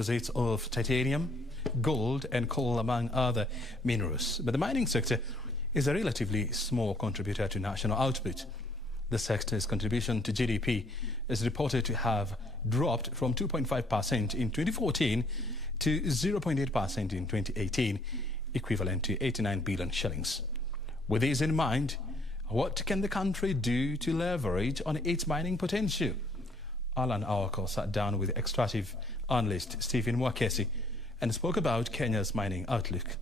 deposits of titanium, gold and coal, among other minerals. But the mining sector is a relatively small contributor to national output. The sector's contribution to GDP is reported to have dropped from 2.5% in 2014 to 0.8% in 2018, equivalent to 89 billion shillings. With this in mind, what can the country do to leverage on its mining potential? Allan Aoko sat down with extractive analyst Stephen Mwakesi and spoke about Kenya's mining outlook.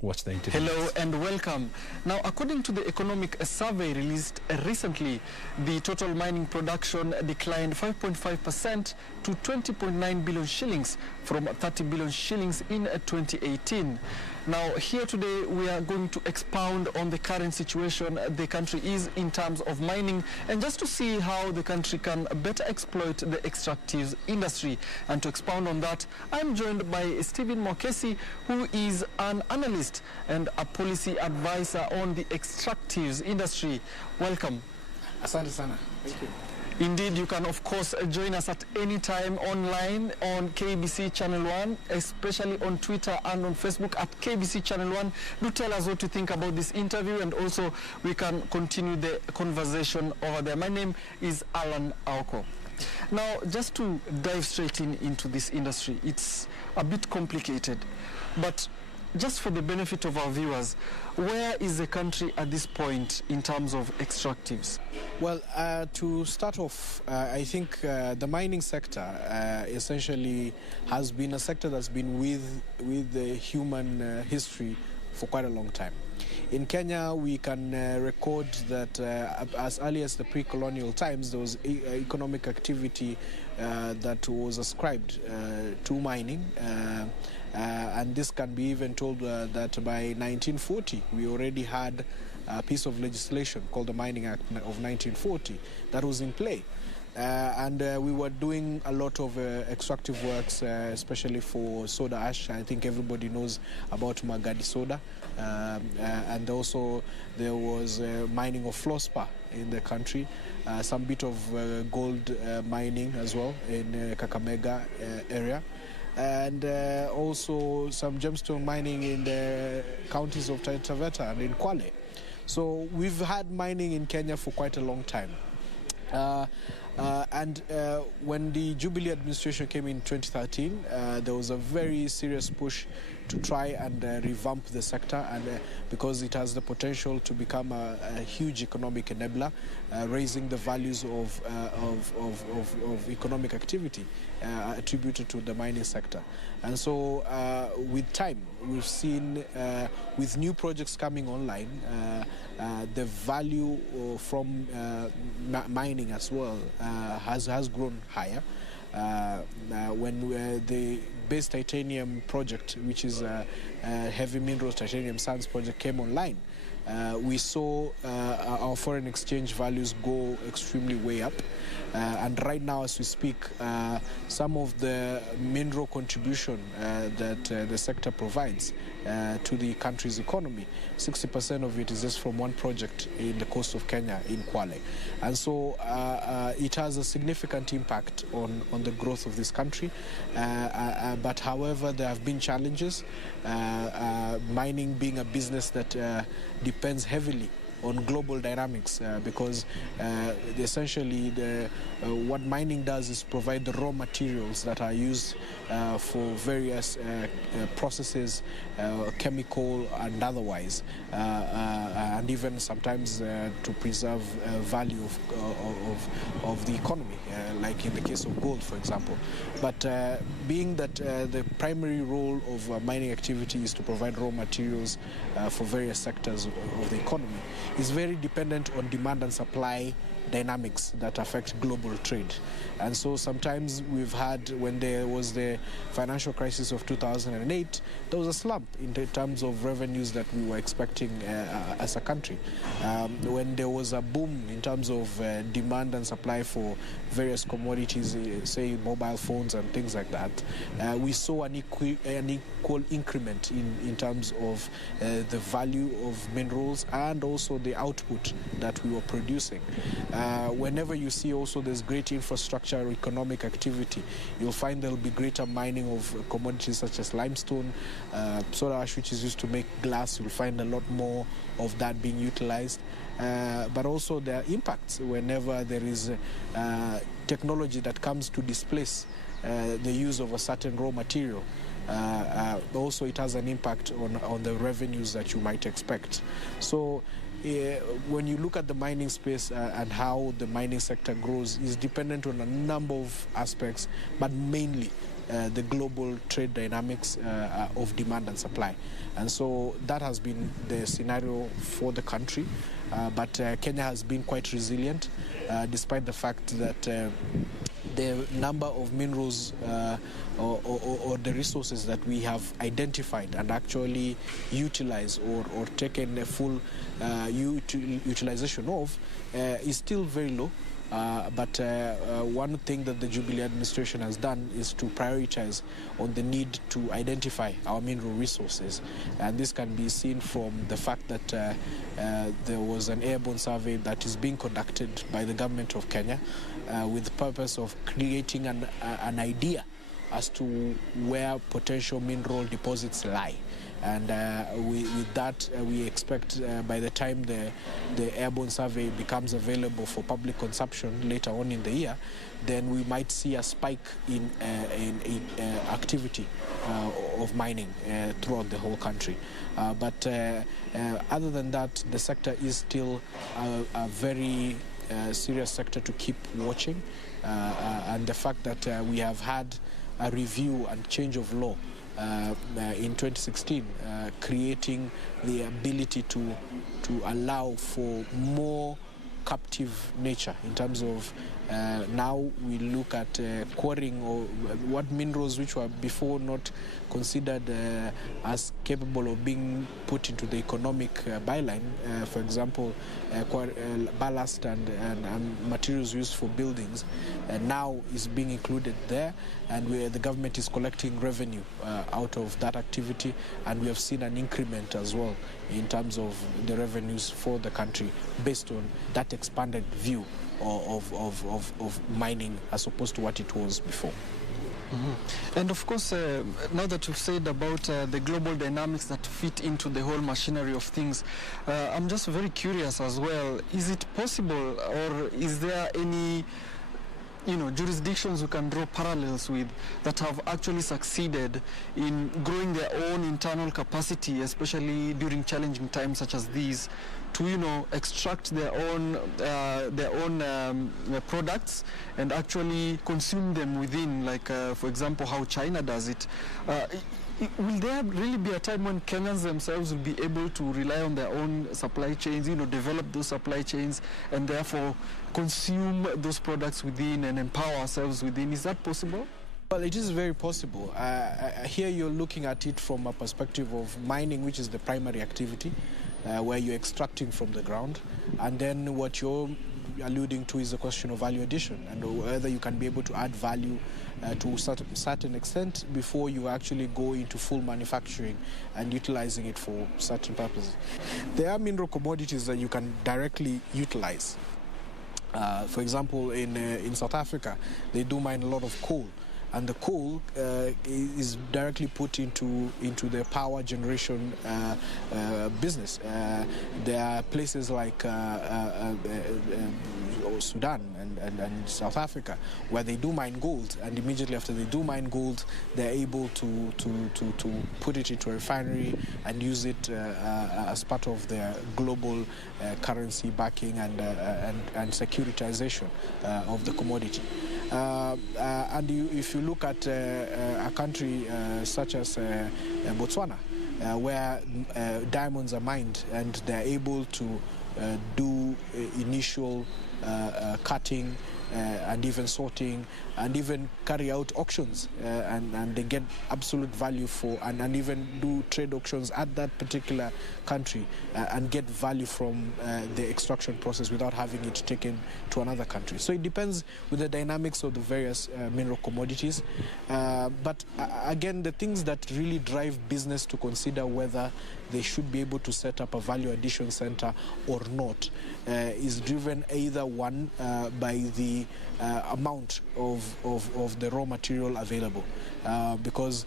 Watch the interview. Hello and welcome. Now, according to the economic survey released recently, the total mining production declined 5.5% to 20.9 billion shillings from 30 billion shillings in 2018. Now, here today we are going to expound on the current situation the country is in terms of mining, and just to see how the country can better exploit the extractives industry. And to expound on that, I'm joined by Stephen Mwakesi, who is an analyst and a policy advisor on the extractives industry. Welcome. Asante sana. Thank you. Indeed, you can of course join us at any time online on KBC Channel 1, especially on Twitter and on Facebook at KBC Channel 1. Do tell us what you think about this interview, and also we can continue the conversation over there. My name is Allan Aoko. Now, just to dive straight into this industry, it's a bit complicated, but just for the benefit of our viewers, where is the country at this point in terms of extractives? Well, to start off, I think the mining sector essentially has been a sector that's been with the human history for quite a long time. In Kenya, we can record that as early as the pre-colonial times, there was economic activity that was ascribed to mining. And this can be even told that by 1940, we already had a piece of legislation called the Mining Act of 1940 that was in play. And we were doing a lot of extractive works, especially for soda ash. I think everybody knows about Magadi soda. And also there was mining of fluorspar in the country, some bit of gold mining as well in Kakamega area. And also some gemstone mining in the counties of Taita Taveta and in Kwale. So we've had mining in Kenya for quite a long time. And when the Jubilee administration came in 2013, there was a very serious push to try and revamp the sector, and because it has the potential to become a huge economic enabler, raising the values of economic activity attributed to the mining sector. And so with time, we've seen with new projects coming online, the value from mining as well has grown higher. When the base titanium project, which is a heavy minerals titanium sands project, came online, we saw our foreign exchange values go extremely way up. And right now, as we speak, some of the mineral contribution that the sector provides to the country's economy, 60% of it is just from one project in the coast of Kenya, in Kwale. And so it has a significant impact on the growth of this country. But however, there have been challenges, mining being a business that depends heavily on global dynamics, because essentially what mining does is provide the raw materials that are used for various processes, chemical and otherwise, and even sometimes to preserve value of the economy, like in the case of gold, for example. But being that the primary role of mining activity is to provide raw materials for various sectors of the economy, is very dependent on demand and supply dynamics that affect global trade. And so sometimes we've had, when there was the financial crisis of 2008, there was a slump in terms of revenues that we were expecting as a country. When there was a boom in terms of demand and supply for various commodities, say mobile phones and things like that, we saw an equal increment in terms of the value of minerals and also the output that we were producing. Whenever you see also there's great infrastructure or economic activity, you'll find there'll be greater mining of commodities such as limestone, soda ash, which is used to make glass. You'll find a lot more of that being utilized. But also there are impacts whenever there is technology that comes to displace the use of a certain raw material. Also it has an impact on the revenues that you might expect. So when you look at the mining space and how the mining sector grows is dependent on a number of aspects, but mainly the global trade dynamics of demand and supply. And so that has been the scenario for the country. But Kenya has been quite resilient, despite the fact that the number of minerals or the resources that we have identified and actually utilized or taken a full utilization of is still very low. But one thing that the Jubilee administration has done is to prioritize on the need to identify our mineral resources. And this can be seen from the fact that there was an airborne survey that is being conducted by the government of Kenya with the purpose of creating an idea as to where potential mineral deposits lie. And with that, we expect by the time the airborne survey becomes available for public consumption later on in the year, then we might see a spike in activity of mining throughout the whole country. But other than that, the sector is still a very serious sector to keep watching. And the fact that we have had a review and change of law in 2016, creating the ability to allow for more captive nature in terms of now we look at quarrying or what minerals which were before not considered as capable of being put into the economic byline, for example, ballast and materials used for buildings, now is being included there, and the government is collecting revenue out of that activity, and we have seen an increment as well in terms of the revenues for the country based on that expanded view of mining as opposed to what it was before. Mm-hmm. And of course, now that you've said about the global dynamics that fit into the whole machinery of things, I'm just very curious as well. Is it possible, or is there any jurisdictions we can draw parallels with that have actually succeeded in growing their own internal capacity, especially during challenging times such as these, to extract their own products and actually consume them within, like for example how China does it. Will there really be a time when Kenyans themselves will be able to rely on their own supply chains, develop those supply chains and therefore consume those products within and empower ourselves within? Is that possible? Well, it is very possible. Here you're looking at it from a perspective of mining, which is the primary activity, where you're extracting from the ground. And then what you're alluding to is a question of value addition and whether you can be able to add value to a certain extent before you actually go into full manufacturing and utilizing it for certain purposes. There are mineral commodities that you can directly utilize. For example, in South Africa, they do mine a lot of coal. And the coal is directly put into the power generation business. There are places like Sudan and South Africa where they do mine gold, and immediately after they do mine gold, they're able to put it into a refinery and use it as part of their global currency backing and securitization of the commodity. And if you look at a country such as Botswana, where diamonds are mined and they're able to do initial cutting and even sorting, and even carry out auctions, and they get absolute value for, and even do trade auctions at that particular country, and get value from the extraction process without having it taken to another country. So it depends with the dynamics of the various mineral commodities. But again, the things that really drive business to consider whether they should be able to set up a value addition center or not is driven either one by the amount of the raw material available, because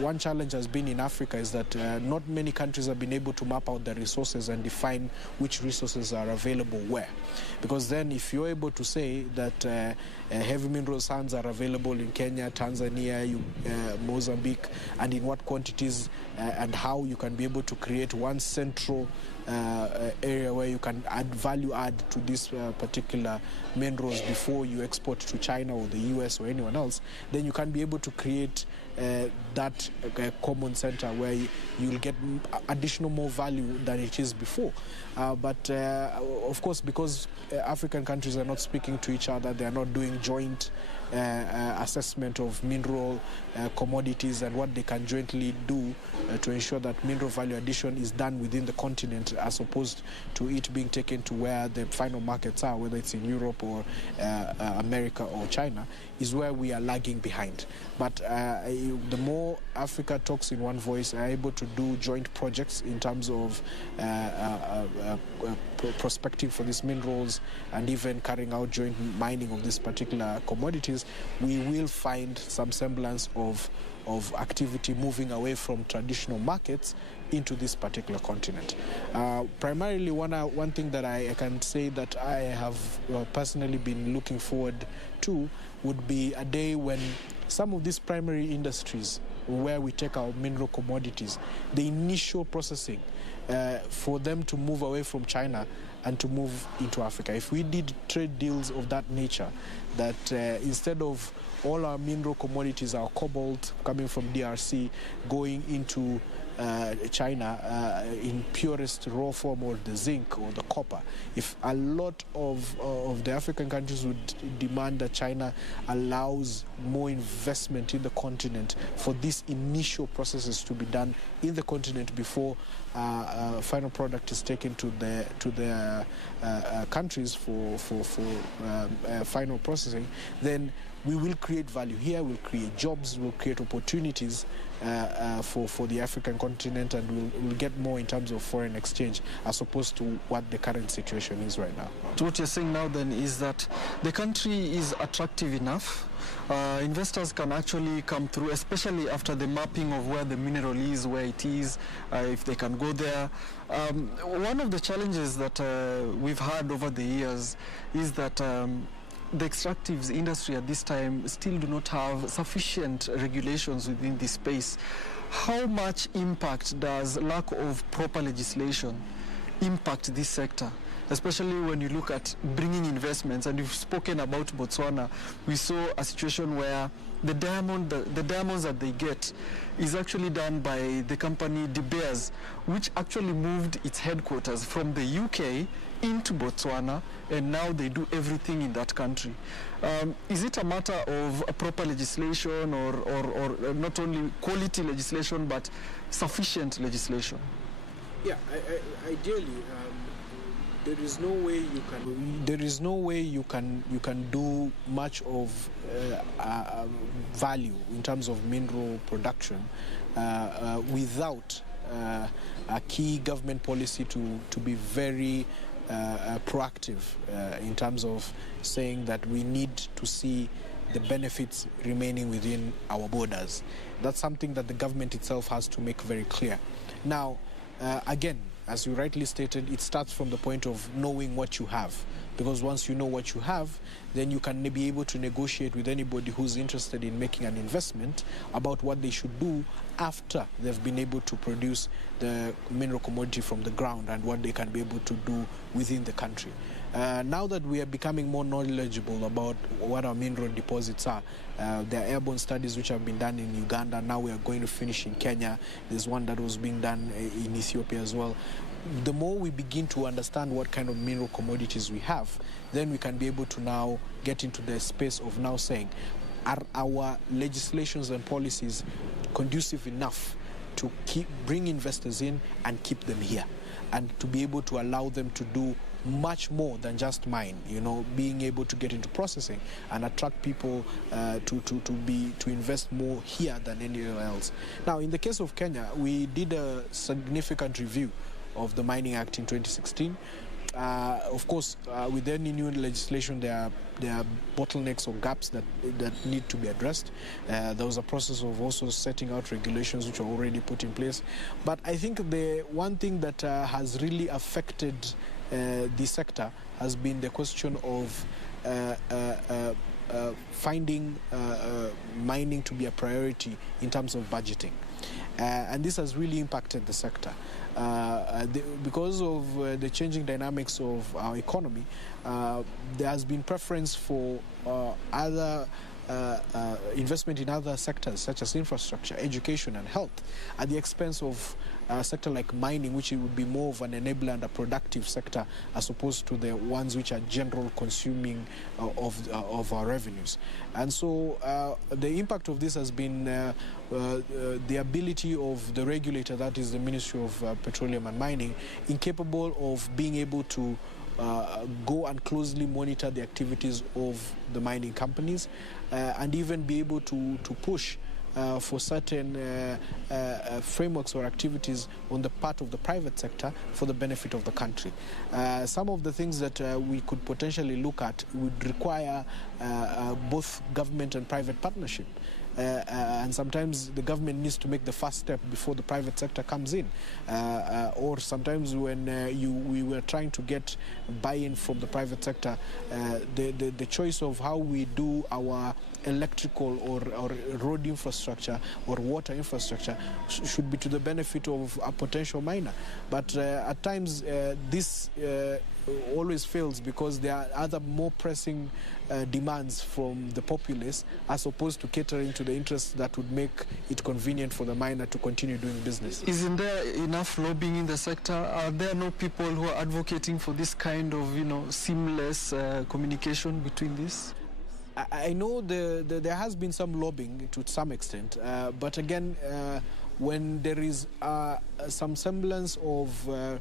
one challenge has been in Africa is that not many countries have been able to map out the resources and define which resources are available where. Because then if you're able to say that heavy mineral sands are available in Kenya, Tanzania, Mozambique, and in what quantities and how you can be able to create one central area where you can value add to these particular minerals before you export to China or the US or anyone else, then you can be able to create that common center where you'll get additional more value than it is before. But of course, because African countries are not speaking to each other, they are not doing joint assessment of mineral commodities and what they can jointly do to ensure that mineral value addition is done within the continent as opposed to it being taken to where the final markets are, whether it's in Europe or America or China, is where we are lagging behind. But the more Africa talks in one voice, are able to do joint projects in terms of prospecting for these minerals and even carrying out joint mining of these particular commodities, we will find some semblance of activity moving away from traditional markets into this particular continent. Primarily, one thing that I can say that I have personally been looking forward to would be a day when some of these primary industries where we take our mineral commodities, the initial processing, for them to move away from China and to move into Africa. If we did trade deals of that nature, that instead of all our mineral commodities, our cobalt coming from DRC going into China in purest raw form, or the zinc or the copper, if a lot of the African countries would demand that China allows more investment in the continent for these initial processes to be done in the continent before final product is taken to the countries for final processing, then we will create value here, we'll create jobs, we'll create opportunities for the African continent, and we'll get more in terms of foreign exchange as opposed to what the current situation is right now. So what you're saying now then is that the country is attractive enough. Investors can actually come through, especially after the mapping of where the mineral is, where it is, if they can go there. One of the challenges that we've had over the years is that the extractives industry at this time still do not have sufficient regulations within this space. How much impact does lack of proper legislation impact this sector? Especially when you look at bringing investments, and you've spoken about Botswana. We saw a situation where the diamonds that they get is actually done by the company De Beers, which actually moved its headquarters from the UK into Botswana, and now they do everything in that country. Is it a matter of a proper legislation, or not only quality legislation but sufficient legislation? Yeah, ideally. There is no way you can do much of value in terms of mineral production without a key government policy to be very proactive in terms of saying that we need to see the benefits remaining within our borders. That's something that the government itself has to make very clear. Now, again, as you rightly stated, it starts from the point of knowing what you have. Because once you know what you have, then you can be able to negotiate with anybody who's interested in making an investment about what they should do after they've been able to produce the mineral commodity from the ground and what they can be able to do within the country. Now that we are becoming more knowledgeable about what our mineral deposits are, there are airborne studies which have been done in Uganda. Now we are going to finish in Kenya. There's one that was being done in Ethiopia as well. The more we begin to understand what kind of mineral commodities we have, then we can be able to now get into the space of now saying, are our legislations and policies conducive enough to bring investors in and keep them here, and to be able to allow them to do much more than just mine, being able to get into processing and attract people to invest more here than anywhere else. Now, in the case of Kenya, we did a significant review of the Mining Act in 2016. Of course, with any new legislation, there are bottlenecks or gaps that need to be addressed. There was a process of also setting out regulations which are already put in place. But I think the one thing that has really affected the sector has been the question of finding mining to be a priority in terms of budgeting. And this has really impacted the sector. Because of the changing dynamics of our economy, there has been preference for other investment in other sectors such as infrastructure, education and health at the expense of a sector like mining, which it would be more of an enabler and a productive sector as opposed to the ones which are general consuming of our revenues. And so the impact of this has been the ability of the regulator, that is the Ministry of Petroleum and Mining, incapable of being able to go and closely monitor the activities of the mining companies and even be able to push for certain frameworks or activities on the part of the private sector for the benefit of the country. Some of the things that we could potentially look at would require both government and private partnership. And sometimes the government needs to make the first step before the private sector comes in. Or sometimes when we were trying to get buy-in from the private sector, the choice of how we do our electrical or road infrastructure or water infrastructure should be to the benefit of a potential miner. But at times this always fails because there are other more pressing demands from the populace as opposed to catering to the interests that would make it convenient for the miner to continue doing business. Isn't there enough lobbying in the sector? Are there no people who are advocating for this kind of, seamless communication between this? I know there has been some lobbying to some extent, but again, when there is some semblance of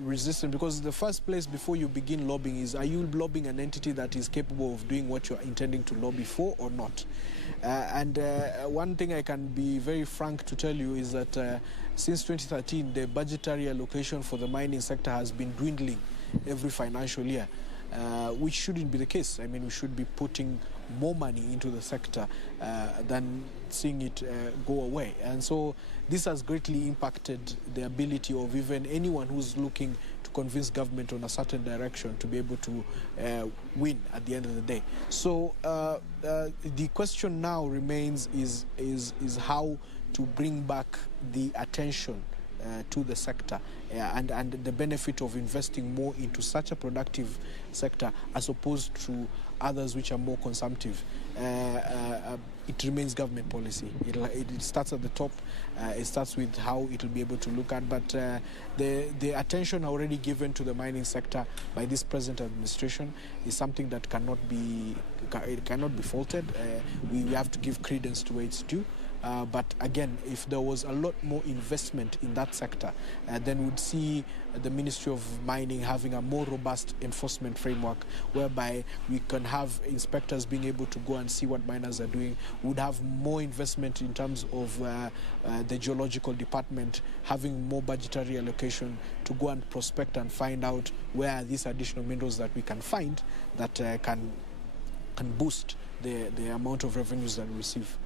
resistance, because the first place before you begin lobbying is, are you lobbying an entity that is capable of doing what you're intending to lobby for or not? And one thing I can be very frank to tell you is that since 2013, the budgetary allocation for the mining sector has been dwindling every financial year. Which shouldn't be the case. I mean, we should be putting more money into the sector than seeing it go away. And so this has greatly impacted the ability of even anyone who's looking to convince government on a certain direction to be able to win at the end of the day. So the question now remains is how to bring back the attention to the sector and the benefit of investing more into such a productive sector as opposed to others which are more consumptive. It remains government policy. It starts at the top. It starts with how it will be able to look at. But the attention already given to the mining sector by this present administration is something that cannot be faulted. We have to give credence to where it's due. But again, if there was a lot more investment in that sector, then we'd see the Ministry of Mining having a more robust enforcement framework whereby we can have inspectors being able to go and see what miners are doing. We'd have more investment in terms of the geological department having more budgetary allocation to go and prospect and find out where are these additional minerals that we can find that can boost the amount of revenues that we receive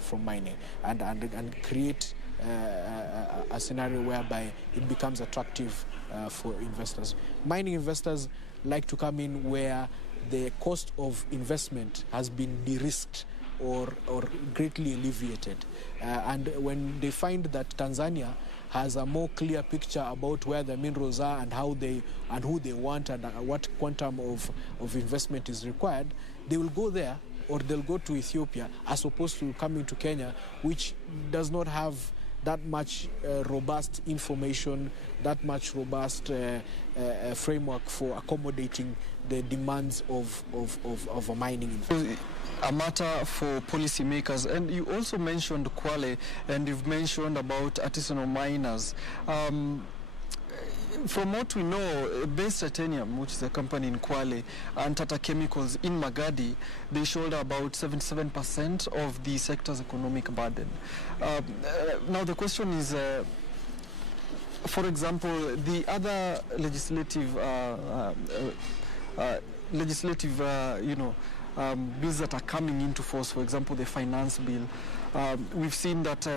from mining and create a scenario whereby it becomes attractive for investors. Mining investors like to come in where the cost of investment has been de-risked or greatly alleviated. And when they find that Tanzania has a more clear picture about where the minerals are and how they and who they want and what quantum of investment is required, they will go there, or they'll go to Ethiopia, as opposed to coming to Kenya, which does not have that much robust information, that much robust framework for accommodating the demands of a mining industry. A matter for policymakers. And you also mentioned Kwale, and you've mentioned about artisanal miners. From what we know, Base Titanium, which is a company in Kwale, and Tata Chemicals in Magadi, they shoulder about 77% of the sector's economic burden. Now the question is, for example, the other legislative, bills that are coming into force, for example, the finance bill, we've seen that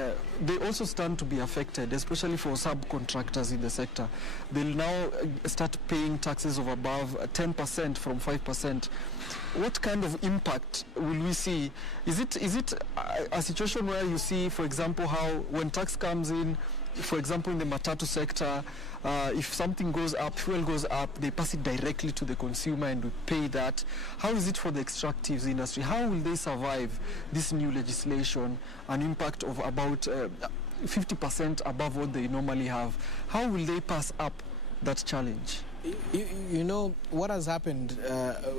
they also stand to be affected, especially for subcontractors in the sector. They'll now start paying taxes of above 10% from 5%. What kind of impact will we see? Is it a situation where you see, for example, how when tax comes in, for example, in the matatu sector, if something goes up, fuel goes up, they pass it directly to the consumer and we pay that. How is it for the extractives industry? How will they survive this new legislation, an impact of about 50% above what they normally have? How will they pass up that challenge? You know, what has happened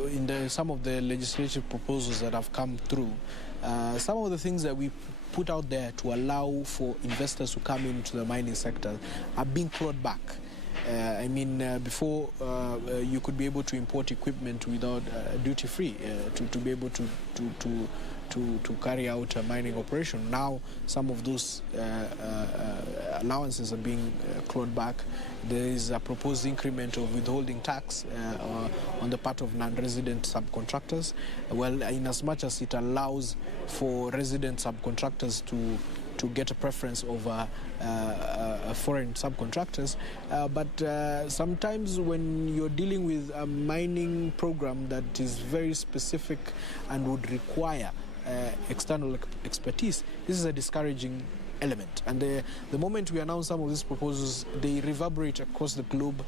in some of the legislative proposals that have come through, some of the things that we put out there to allow for investors to come into the mining sector are being clawed back. Before you could be able to import equipment without duty-free to be able to carry out a mining operation. Now some of those allowances are being clawed back. There is a proposed increment of withholding tax on the part of non-resident subcontractors. Well, in as much as it allows for resident subcontractors to get a preference over foreign subcontractors. But sometimes when you're dealing with a mining program that is very specific and would require external expertise, this is a discouraging element. And the moment we announce some of these proposals, they reverberate across the globe.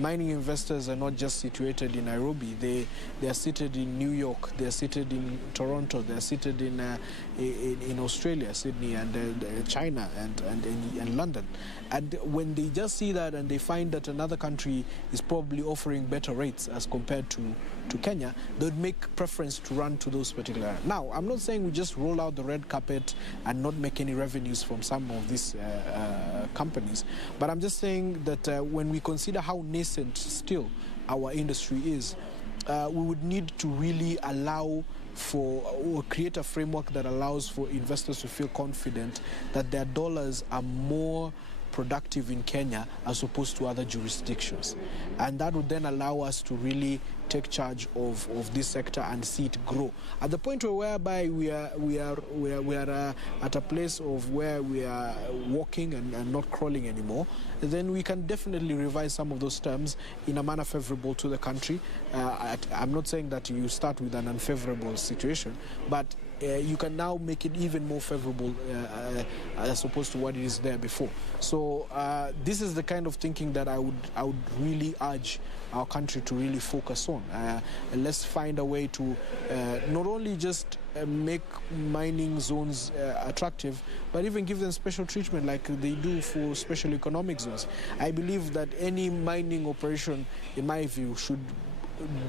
Mining investors are not just situated in Nairobi. They are seated in New York, they are seated in Toronto, they are seated in Australia, Sydney, and China, and London. And when they just see that and they find that another country is probably offering better rates as compared to Kenya, they would make preference to run to those particular areas. Now, I'm not saying we just roll out the red carpet and not make any revenues from some of these companies, but I'm just saying that when we consider how nascent still our industry is, we would need to really allow for or create a framework that allows for investors to feel confident that their dollars are more productive in Kenya as opposed to other jurisdictions, and that would then allow us to really take charge of this sector and see it grow at the point whereby we are at a place of where we are walking and not crawling anymore. Then we can definitely revise some of those terms in a manner favorable to the country. I'm not saying that you start with an unfavorable situation, but you can now make it even more favorable as opposed to what it is there before. So this is the kind of thinking that I would really urge our country to really focus on. And let's find a way to not only just make mining zones attractive, but even give them special treatment like they do for special economic zones. I believe that any mining operation, in my view, should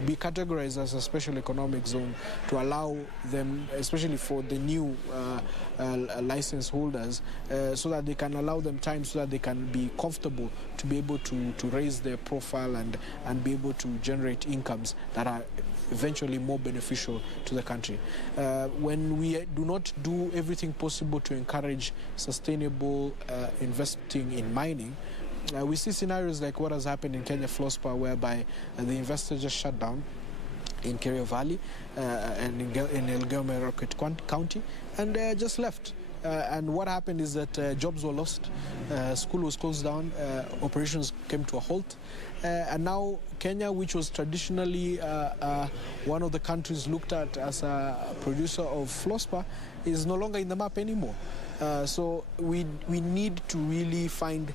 be categorized as a special economic zone to allow them, especially for the new license holders, so that they can allow them time so that they can be comfortable to be able to raise their profile and be able to generate incomes that are eventually more beneficial to the country. When we do not do everything possible to encourage sustainable investing in mining, we see scenarios like what has happened in Kenya Flospar, whereby the investor just shut down in Kerio Valley and in Elgeyo Marakwet County and just left. and what happened is that jobs were lost, school was closed down, operations came to a halt, and now Kenya, which was traditionally one of the countries looked at as a producer of fluorspar, is no longer in the map anymore. So we need to really find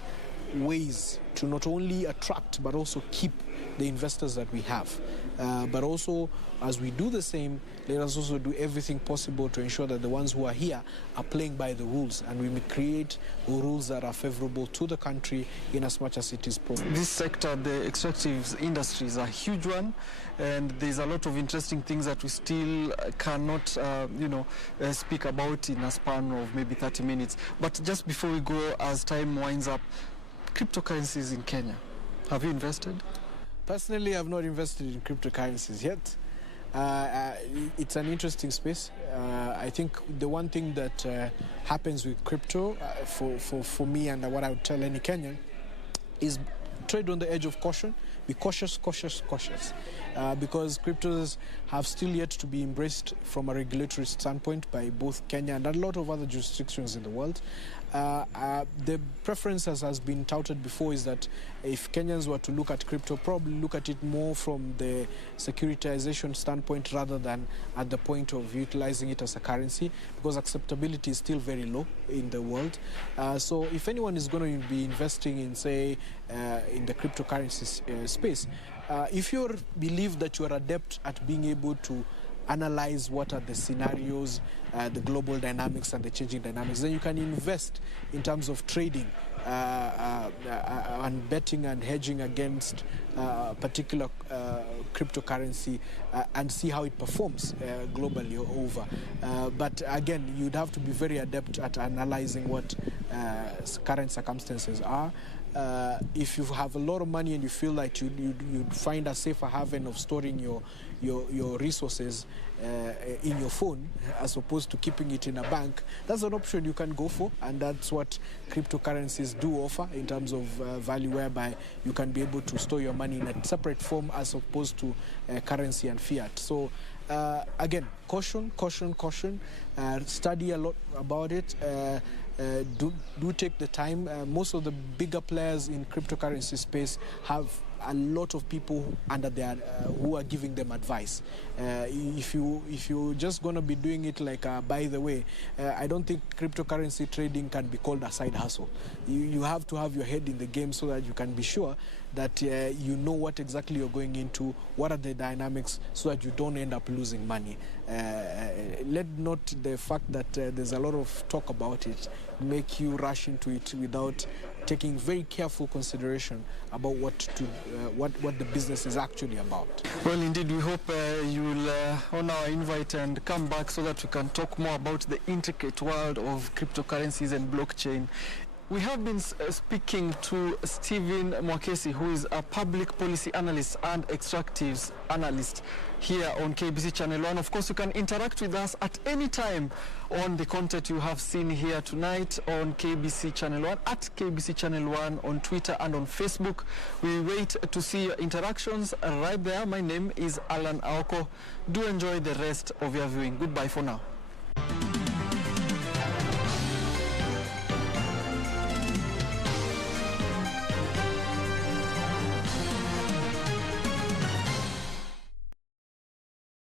ways to not only attract but also keep the investors that we have. But also, as we do the same, let us also do everything possible to ensure that the ones who are here are playing by the rules, and we may create rules that are favorable to the country in as much as it is possible. This sector, the extractives industry, is a huge one, and there's a lot of interesting things that we still cannot, speak about in a span of maybe 30 minutes. But just before we go, as time winds up, cryptocurrencies in Kenya, have you invested? Personally, I've not invested in cryptocurrencies yet. It's an interesting space. I think the one thing that happens with crypto for me, and what I would tell any Kenyan, is trade on the edge of caution. Be cautious, because cryptos have still yet to be embraced from a regulatory standpoint by both Kenya and a lot of other jurisdictions in the world. The preference, as has been touted before, is that if Kenyans were to look at crypto, probably look at it more from the securitization standpoint rather than at the point of utilizing it as a currency, because acceptability is still very low in the world. So if anyone is going to be investing in, say, in the cryptocurrency space, if you believe that you are adept at being able to analyze what are the scenarios, the global dynamics and the changing dynamics, then you can invest in terms of trading and betting and hedging against particular cryptocurrency and see how it performs globally over. But again, you'd have to be very adept at analyzing what current circumstances are. If you have a lot of money and you feel like you'd find a safer haven of storing your resources in your phone as opposed to keeping it in a bank, that's an option you can go for, and that's what cryptocurrencies do offer in terms of value, whereby you can be able to store your money in a separate form as opposed to currency and fiat. So again, caution, study a lot about it. Do take the time. Most of the bigger players in cryptocurrency space have a lot of people under their who are giving them advice. If you're just going to be doing it like by the way, I don't think cryptocurrency trading can be called a side hustle. You have to have your head in the game so that you can be sure that you know what exactly you're going into, what are the dynamics, so that you don't end up losing money. Let not the fact that there's a lot of talk about it make you rush into it without taking very careful consideration about what the business is actually about. Well, indeed, we hope you will honor our invite and come back so that we can talk more about the intricate world of cryptocurrencies and blockchain. We have been speaking to Stephen Mwakesi, who is a public policy analyst and extractives analyst here on KBC Channel 1. Of course, you can interact with us at any time on the content you have seen here tonight on KBC Channel 1, at KBC Channel 1 on Twitter and on Facebook. We wait to see your interactions right there. My name is Allan Aoko. Do enjoy the rest of your viewing. Goodbye for now.